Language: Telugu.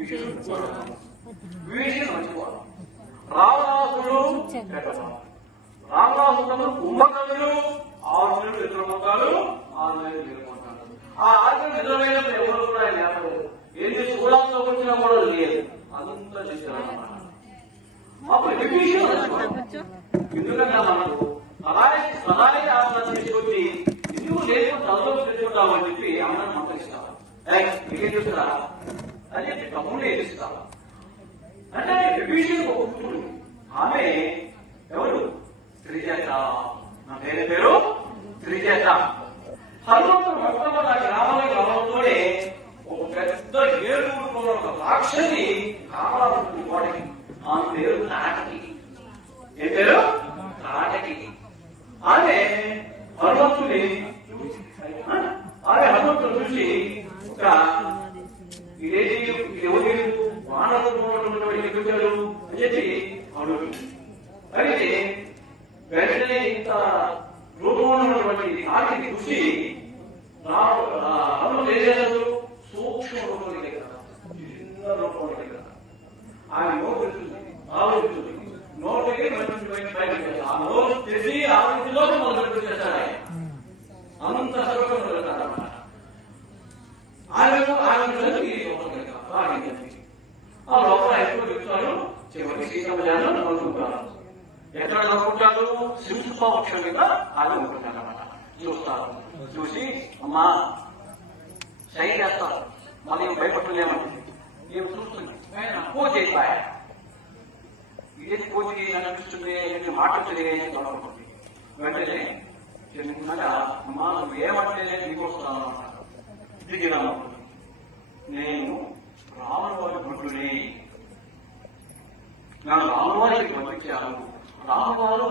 విభీషణుడు మంచివాడు, రావణాసుడు చెడ్డవాడు. రావణాసుడు కుంభకర్ణుడు 6 నెలలు నిద్రపోతాడు, 6 నెలలు నిద్రపోతాడు. ఆ 6 నెలలు నిద్రపోయినప్పుడు ఎవరు కూడా ఆయన లేపలేదు. ఏంటి శూలాంతో వచ్చినా కూడా లేదు, అంతా చేశారన్నమాట. అప్పుడు విభీషణుడు ఎందుకంటే మనకు సదాయి ఆత్మను తీసుకొచ్చి ఎందుకు లేదు తలతో తెచ్చుకుంటామని చెప్పి అమ్మని మంత్రిస్తాం. మీకేం చూస్తారా అని చెప్పి తమ్ముడు ఏదిస్తాం అంటే విభీషణుడు ఒక పుత్రుడు. ఆమె ఎవరు? త్రిజట. నా పేరు త్రిజట. హనుమంతుడు మొట్టమొదటి గ్రామానికి రావడంతోనే ఒక పెద్ద ఏడుగురుకున్న ఒక రాక్షసి కావాలనుకుంది గోడకి. ఆమె పేరు తాటకి. ఏ పేరు? తాటకి. ఆమె హనుమంతుని చూసి ఒక ఇదేది ఎవరి వానరుడు ఎదుగుతాడు అని చెప్పి అడుగుతుంది. అయితే వెంటనే ఇంత రూపంలో ఉన్నటువంటి తాటిని చూసి హనుమంతుడు ఏం చేశాడు? సూక్ష్మ రూపం దగ్గర, చిన్న రూపం దగ్గర ఆమె నోరు పెడుతుంది, ఆలోచిస్తుంది. నోటికి ఆ నోరు తెసి ఆలోచనలో మొదలు చేస్తాడు ఆయన. అంత సర్వం అన్నమాట. ఆ లోపల ఎక్కువ చెప్తాడు. చివరికి సీతమ్మజాను నవ్వుకుంటాడు. ఎక్కడ నవ్వుకుంటాడు? సింహపక్షం మీద ఆయన ఉంటున్నాడు అన్నమాట. చూస్తాడు. చూసి అమ్మా సై చేస్తాడు. మళ్ళీ ఏం భయపడలేమంటుంది. ఏం చూస్తుంది పూజ అయిపోయా. ఇదేంటి పూజకి అనిపిస్తుంది, ఏంటి మాటలు తెలియజేసి తొలగకుంటుంది. వెంటనే చిన్నగా అమ్మా నువ్వు ఏమంటే నీకు వస్తాను అన్నాడు. దిగినాను. నేను రాముల వారి భటుని, నా రాముల వారికి పంపించాను. రాముల వారు